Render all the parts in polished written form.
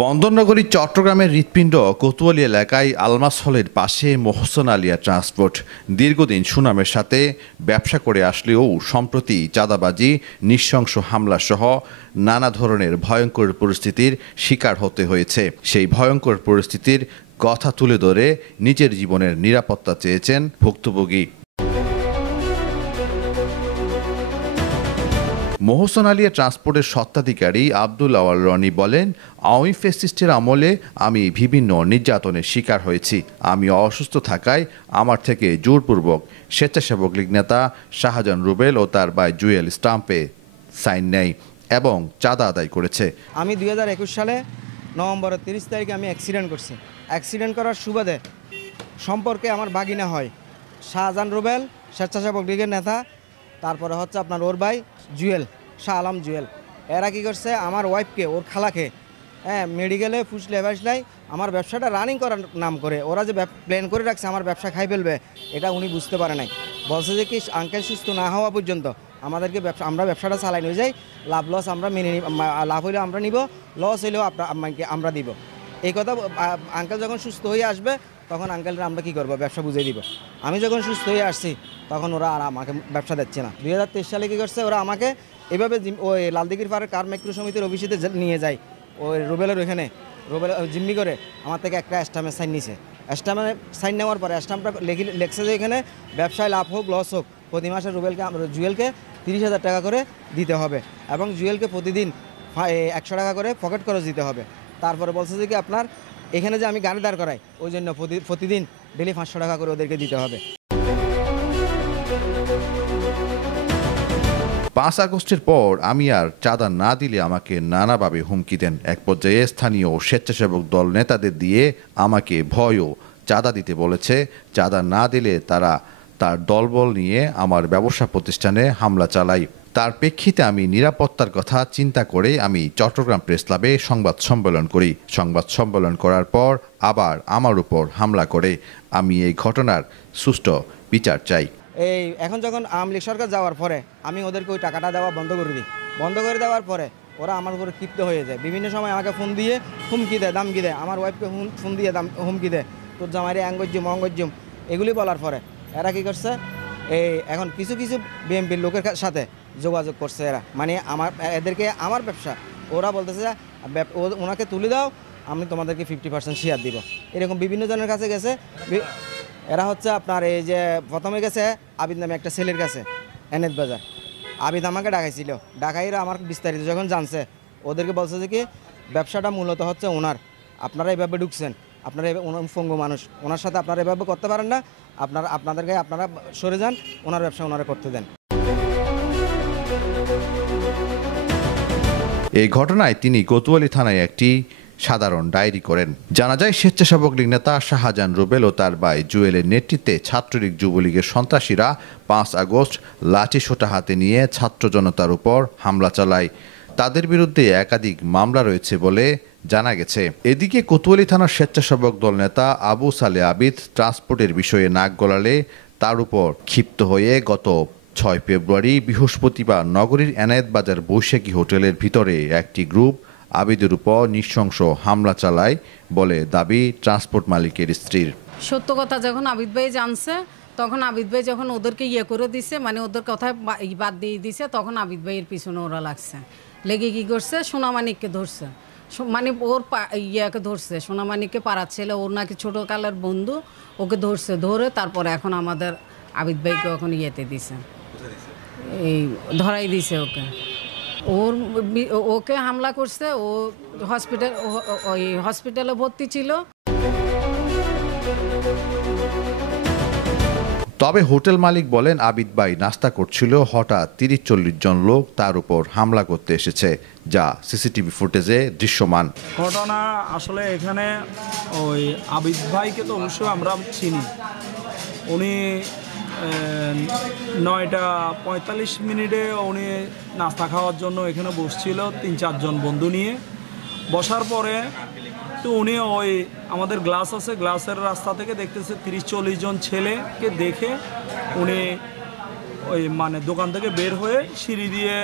বন্দরনগরী চট্টগ্রামের হৃৎপিণ্ড কোতোয়ালি এলাকায় আলমাস হলের পাশে মোহসেন আলিয়া ট্রান্সপোর্ট দীর্ঘদিন সুনামের সাথে ব্যবসা করে আসলেও সম্প্রতি চাঁদাবাজি, নৃশংস হামলা সহ নানা ধরনের ভয়ঙ্কর পরিস্থিতির শিকার হতে হয়েছে। সেই ভয়ঙ্কর পরিস্থিতির কথা তুলে ধরে নিজের জীবনের নিরাপত্তা চেয়েছেন ভুক্তভোগী। মোহসেন আলিয়া ট্রান্সপোর্টের স্বত্বাধিকারী আব্দুল আওয়াল রনি বলেন, আওয়ামী ফ্যাসিস্টের আমলে আমি বিভিন্ন নির্যাতনের শিকার হয়েছি। আমি অসুস্থ থাকায় আমার থেকে জোরপূর্বক স্বেচ্ছাসেবক লীগ নেতা শাহজাহান রুবেল ও তার ভাই জুয়েল স্টাম্পে সাইন নেয় এবং চাঁদা আদায় করেছে। আমি 2021 সালে নভেম্বরের 30 তারিখে আমি অ্যাক্সিডেন্ট করছি। অ্যাক্সিডেন্ট করার সুবাদে সম্পর্কে আমার ভাগিনা হয় শাহজাহান রুবেল, স্বেচ্ছাসেবক লীগের নেতা, তারপরে হচ্ছে আপনার ওর ভাই জুয়েল, শাহ আলম জুয়েল। এরা কী করছে, আমার ওয়াইফকে, ওর খালাকে মেডিকেলে ফুসলে বাসলাই আমার ব্যবসাটা রানিং করার নাম করে ওরা যে প্ল্যান করে রাখছে আমার ব্যবসা খাই ফেলবে, এটা উনি বুঝতে পারে নাই। বলছে যে কি আঙ্কেল সুস্থ না হওয়া পর্যন্ত আমাদেরকে আমরা ব্যবসাটা চালাই নিয়ে যাই, লাভ লস আমরা মেনে নিব, লাভ হইলেও আমরা নিব, লস হইলেও আমরা দিব। এই কথা আঙ্কেল যখন সুস্থ হয়ে আসবে তখন আঙ্কেলরা আমরা কী করবো, ব্যবসা বুঝিয়ে দিব। আমি যখন সুস্থ হয়ে আসছি তখন ওরা আর আমাকে ব্যবসা দিচ্ছে না। 2023 সালে কী করছে, ওরা আমাকে এভাবে ওই লালদিঘির পাড়ের কার মাইক্রো সমিতির অফিসেতে নিয়ে যায়, ওই রুবেলের ওইখানে রুবেল জিম্মি করে আমার থেকে একটা স্ট্যাম্পের সাইন নিছে। স্ট্যাম্পে সাইন নেওয়ার পরে স্ট্যাম্পটা লেখছে যে এখানে ব্যবসায় লাভ হোক লস হোক প্রতি মাসে জুয়েলকে 30,000 টাকা করে দিতে হবে এবং জুয়েলকে প্রতিদিন 100 টাকা করে পকেট খরচ দিতে হবে। তারপরে বলছে যে কি আপনার এখানে যে আমি গাড়ি দাঁড় করাই ওই জন্য প্রতিদিন ডেলি 500 টাকা করে ওদেরকে দিতে হবে। 5 আগস্টের পর আমি আর চাঁদা না দিলে আমাকে নানাভাবে হুমকি দেন। এক পর্যায়ে স্থানীয় স্বেচ্ছাসেবক দল নেতাদের দিয়ে আমাকে ভয় ও চাঁদা দিতে বলেছে। চাঁদা না দিলে তারা তার দলবল নিয়ে আমার ব্যবসা প্রতিষ্ঠানে হামলা চালায়। তার প্রেক্ষিতে আমি নিরাপত্তার কথা চিন্তা করে আমি চট্টগ্রাম প্রেস ক্লাবে সংবাদ সম্মেলন করি। সংবাদ সম্মেলন করার পর আবার আমার উপর হামলা করে। আমি এই ঘটনার সুষ্ঠু বিচার চাই। এই এখন যখন আওয়ামী লীগ সরকার যাওয়ার পরে আমি ওদেরকে ওই টাকাটা দেওয়া বন্ধ করে দিই। বন্ধ করে দেওয়ার পরে ওরা আমার উপরে ক্ষিপ্ত হয়ে যায়। বিভিন্ন সময় আমাকে ফোন দিয়ে হুমকি দেয়, দামকি দেয়। আমার ওয়াইফকে ফোন দিয়ে হুমকি দেয়, তোর জামাইরে অঙ্গজ্জুম অঙ্গজ্জুম এগুলি বলার পরে এরা কী করছে, এই এখন কিছু কিছু বিএমপির লোকের সাথে যোগাযোগ করছে এরা, মানে এদেরকে আমার ব্যবসা ওরা বলতেছে ওনাকে তুলে দাও, আমি তোমাদেরকে 50% শেয়ার দিব। এরকম বিভিন্ন জনের কাছে গেছে। এরা হচ্ছে আপনার এই যে প্রথমে গেছে আবিদ নামে একটা ছেলের কাছে এনএত বাজার। আবিদ আমাকে ডাকাইছিল, ডাকাইরা আমার বিস্তারিত যখন জানছে ওদেরকে বলছে যে কি ব্যবসাটা মূলত হচ্ছে ওনার, আপনারা এভাবে ঢুকছেন, আপনারা পঙ্গু মানুষ, ওনার সাথে আপনারা এভাবে করতে পারেন না, আপনাদেরকে আপনারা সরে যান, ওনার ব্যবসা ওনারা করতে দেন। এই ঘটনায় তিনি কোতোয়ালি থানায় একটি সাধারণ ডায়েরি করেন। জানা যায় স্বেচ্ছাসেবক লীগ নেতা শাহজাহান রুবেল ও তার ভাই জুয়েলের নেতৃত্বে ছাত্রলীগ যুবলীগের সন্ত্রাসীরা 5 আগস্ট লাঠিসোঁটা হাতে নিয়ে ছাত্র জনতার উপর হামলা চালায়। তাদের বিরুদ্ধে একাধিক মামলা রয়েছে বলে জানা গেছে। এদিকে কোতোয়ালি থানার স্বেচ্ছাসেবক দল নেতা আবু সালে আবিদ ট্রান্সপোর্টের বিষয়ে নাক গলালে তার উপর ক্ষিপ্ত হয়ে গত 6 ফেব্রুয়ারি বৃহস্পতিবার নগরীর এনায়েত বাজার বৈশাখী হোটেলের ভিতরে একটি গ্রুপ আবিদের উপর নৃশংস হামলা চালায় বলে দাবি ট্রান্সপোর্ট মালিকের স্ত্রীর। সত্য কথা যখন আবিদ ভাই জানছে তখন আবিদ ভাই যখন ওদেরকে করে দিছে, মানে ওদের কথায় বাদ দিয়ে দিছে, তখন আবিদ ভাইয়ের পিছনে ওরা লাগছে। লেগে কী করছে, সোনামানিককে ধরছে, মানে ওর ধরছে, সোনামানিককে পাড়ার ছেলে, ওর নাকি ছোটো কালের বন্ধু, ওকে ধরছে। ধরে তারপরে এখন আমাদের আবিদ ভাইকে এখন দিছে, এই ধরাই দিছে ওকে। ওকে হামলা করছে, ও হসপিটালে ভর্তি ছিল। তবে হোটেল মালিক বলেন আবিদ ভাই নাস্তা করছিল, হঠাৎ 30-40 জন লোক তার উপর হামলা করতে এসেছে, যা সিসিটিভি ফুটেজে দৃশ্যমান। ঘটনা আসলে এখানে ওই আবিদ ভাইকে তো অবশ্যই আমরা চিনি। উনি 9:45 উনি নাস্তা খাওয়ার জন্য এখানে বসছিল 3-4 জন বন্ধু নিয়ে। বসার পরে তো উনি ওই আমাদের গ্লাস আছে, গ্লাসের রাস্তা থেকে দেখতেছে 30-40 জন ছেলেকে দেখে উনি ওই মানে দোকান থেকে বের হয়ে সিঁড়ি দিয়ে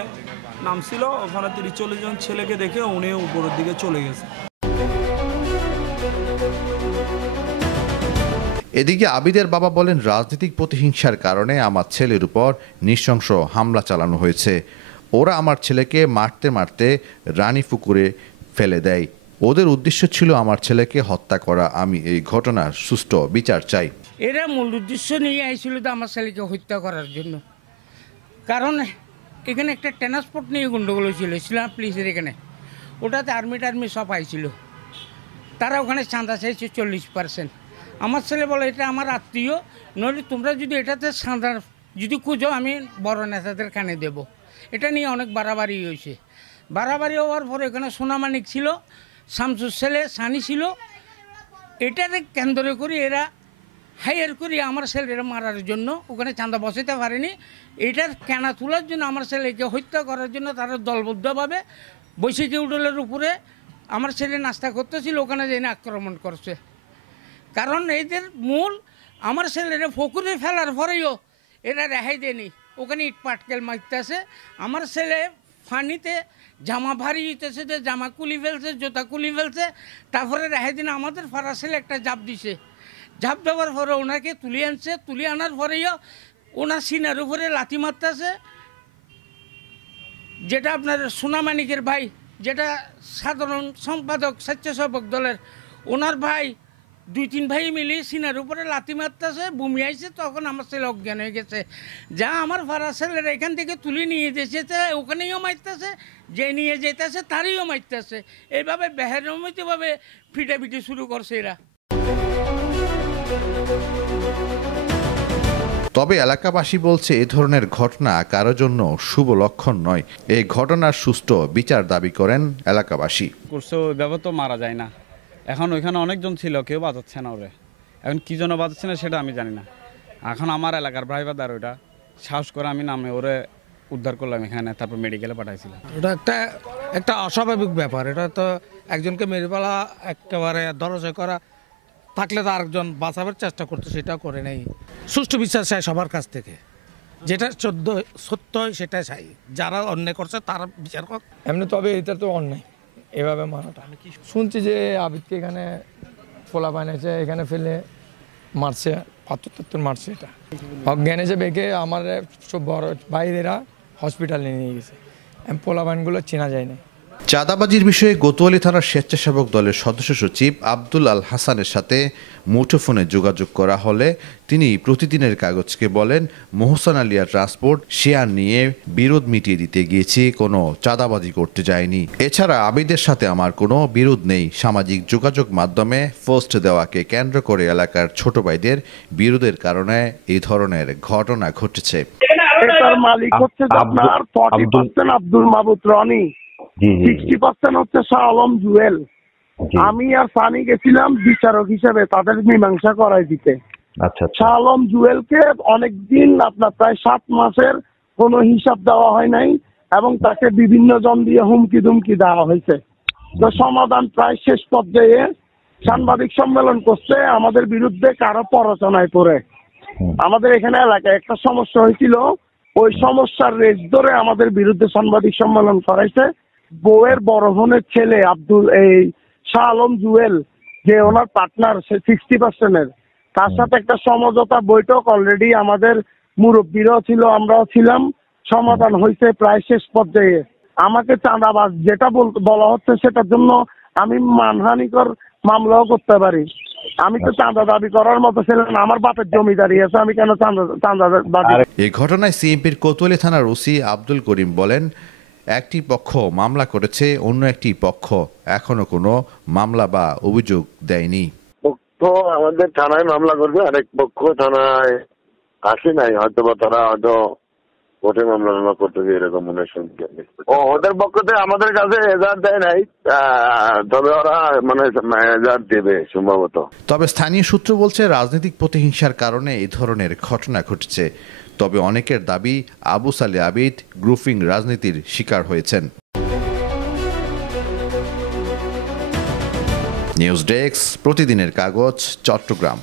নামছিল, ওখানে 30-40 জন ছেলেকে দেখে উনি উপরের দিকে চলে গেছে। এদিকে আবিদের বাবা বলেন, রাজনৈতিক প্রতিহিংসার কারণে আমার ছেলের উপর নৃশংস হামলা চালানো হয়েছে। ওরা আমার ছেলেকে মারতে মারতে রানীপুকুরে ফেলে দেয়। ওদের উদ্দেশ্য ছিল আমার ছেলেকে হত্যা করা। আমি এই ঘটনার সুষ্ঠু বিচার চাই। এরা মূল উদ্দেশ্য নিয়ে আইছিল তো আমার ছেলেকে হত্যা করার জন্য। কারণ এখানে একটা ট্রান্সপোর্ট নিয়ে গন্ডগোল হয়েছিল ইসলাম পুলিশের এখানে, ওটাতে আর্মি সব আইছিল। তারা ওখানে চাঁদা চাইছে 40%। আমার ছেলে বলে এটা আমার আত্মীয়, নইলে তোমরা যদি এটাতে চাঁদা যদি খুঁজো আমি বড় নেতাদের কানে দেব। এটা নিয়ে অনেক বাড়াবাড়ি হয়েছে। বাড়াবাড়ি হওয়ার পরে এখানে সোনামানিক ছিল, শামসুর ছেলে সানি ছিল। এটাতে কেন্দ্র করে এরা হায়ার করি আমার ছেলেরা মারার জন্য, ওখানে চাঁদা বসাতে পারেনি। এটার কেনা তোলার জন্য আমার ছেলেকে হত্যা করার জন্য তারা দলবদ্ধভাবে বৈশাখী উডলের উপরে আমার ছেলে নাস্তা করতেছিল, ওখানে যেন আক্রমণ করছে। কারণ এদের মূল আমার ছেলেরা পুকুরে ফেলার পরেও এরা রেহাই দেয়নি, ওখানে ইট পাটকেল মারতেছে। আমার ছেলে ফানিতে জামা ভারী হইতেছে, যে জামা কুলি ফেলছে, জুতা কুলি ফেলছে। তারপরে রেহাই দিন আমাদের ফারা ছেলে একটা জাপ দিছে, ঝাঁপ দেওয়ার পরে ওনাকে তুলে আনছে। তুলে আনার পরেও ওনার সিনার উপরে লাথি মারতেছে। যেটা আপনার সোনামানিকের ভাই, যেটা সাধারণ সম্পাদক স্বেচ্ছাসেবক দলের, ওনার ভাই 2-3 ভাই মিলে সিনার উপরে লাথি মারতেছে। বমি আইছে, তখন আমার ছেলে অজ্ঞান হয়ে গেছে। যা আমার ফারা ছেলের এখান থেকে তুলে নিয়ে যেতেছে, ওখানেও মারতেছে, যে নিয়ে যেতেছে তারইও মারতেছে। এইভাবে বেহারমতিভাবে ফিটাফিটি শুরু করছে এরা। তবে এলাকাবাসী বলছে, এ ধরনের ঘটনা কারো জন্য শুভ লক্ষণ নয়। এই ঘটনার সুষ্ঠু বিচার দাবি করেন এলাকাবাসী। করছে ওইভাবে তো মারা যায় না। এখন ওইখানে অনেকজন ছিল, কেউ বাজাচ্ছে না ওরে। এখন কী জন্য বাজাচ্ছে না সেটা আমি জানি না। এখন আমার এলাকার ভাই বাদার ওইটা সাহস করে আমি নামে ওরে উদ্ধার করলাম এখানে, তারপর মেডিকেলে পাঠাইছিলাম। এটা একটা অস্বাভাবিক ব্যাপার। এটা তো একজনকে মেরে ফেলা, একেবারে ধরাশয় করা থাকলে তো আরেকজন বাঁচাবার চেষ্টা করতে, সেটাও করে নেই। সুষ্ঠু বিচার চাই সবার কাছ থেকে, যেটা সত্য হয় সেটা চাই। যারা অন্যায় করছে তারা বিচার কর। এমনি তবে এটা তো অন্যায় এভাবে মারাটা। শুনছি যে আবিদকে এখানে ফোলা বানিয়েছে, এখানে ফেলে মারছে, পাথর মারছে। এটা অজ্ঞানে যে বেঁকে আমার সব বড় বাইরেরা হসপিটালে নিয়ে গেছে। পোলা বানগুলো চেনা যায় না। চাঁদাবাজির বিষয়ে কোতোয়ালি থানার স্বেচ্ছাসেবক দলের সদস্য সচিব আব্দুল আল হাসানের সাথে মুঠোফোনে যোগাযোগ করা হলে তিনি প্রতিদিনের কাগজকে বলেন, মোহসান আলিয়া ট্রান্সপোর্ট শেয়ার নিয়ে বিরোধ মিটিয়ে দিতে গিয়েছি, কোনো চাঁদাবাজি করতে যায়নি। এছাড়া আবিদের সাথে আমার কোনো বিরোধ নেই। সামাজিক যোগাযোগ মাধ্যমে পোস্ট দেওয়াকে কেন্দ্র করে এলাকার ছোট ভাইদের বিরোধের কারণে এই ধরনের ঘটনা ঘটেছে। এটার মালিক হচ্ছে আপনার 40% আব্দুল মাহবুব রনি, 60% হচ্ছে শাহ আলম জুয়েল। আমি আর সানি গেছিলাম বিচারক হিসেবে তাদের মীমাংসা করাই দিতে। শাহ আলম জুয়েলকে অনেকদিন, আপনার প্রায় 7 মাসের কোনো হিসাব দেওয়া হয় নাই এবং তাকে বিভিন্ন জন দিয়ে হুমকি দুমকি দেওয়া হয়েছে। তো সমাধান প্রায় শেষ পর্যায়ে সাংবাদিক সম্মেলন করছে আমাদের বিরুদ্ধে কারো প্ররোচনায় পড়ে। আমাদের এখানে এলাকায় একটা সমস্যা হয়েছিল, ওই সমস্যার রেশ ধরে আমাদের বিরুদ্ধে সাংবাদিক সম্মেলন করাইছে। বউয়ের বড় বোনের ছেলে এই শাহ আলম জুয়েল, যে ওনার পার্টনার, সে 60%-এর, তার সাথে একটা সমঝোতা বৈঠক অলরেডি আমাদের মুরব্বীরাও ছিল, আমরাও ছিলাম। সমাধান হয়েছে প্রায় শেষ পর্যায়ে। আমাকে চাঁদাবাজ যেটা বলা হচ্ছে সেটার জন্য আমি মানহানিকর মামলাও করতে পারি। আমি তো চাঁদা দাবি করার মতো ছিলাম না, আমার বাপের জমিদারি আছে, আমি কেন চাঁদা দাবি। এই ঘটনায় সিএমপির কোতোয়ালি থানার ওসি আব্দুল করিম বলেন, একটি পক্ষ মামলা করেছে, অন্য একটি পক্ষ এখনো কোনো মামলা বা অভিযোগ দেয়নি। পক্ষ আমাদের থানায় মামলা করবে, আরেক পক্ষ থানায় আসে নাই, হয়তো বা তারা হয়তো কোর্টে মামলা করতেছে, এরকম মনে শুনছি। ওদের পক্ষ থেকে আমাদের কাছে এজাহার দেয় নাই, তবে ওরা মানে এজাহার দেবে সম্ভবত। তবে স্থানীয় সূত্র বলছে, রাজনৈতিক প্রতিহিংসার কারণে এই ধরনের ঘটনা ঘটেছে। তবে অনেকের দাবি, আবু সালে আবিদ গ্রুপিং রাজনীতির শিকার হয়েছেন। নিউজ ডেস্ক, প্রতিদিনের কাগজ, চট্টগ্রাম।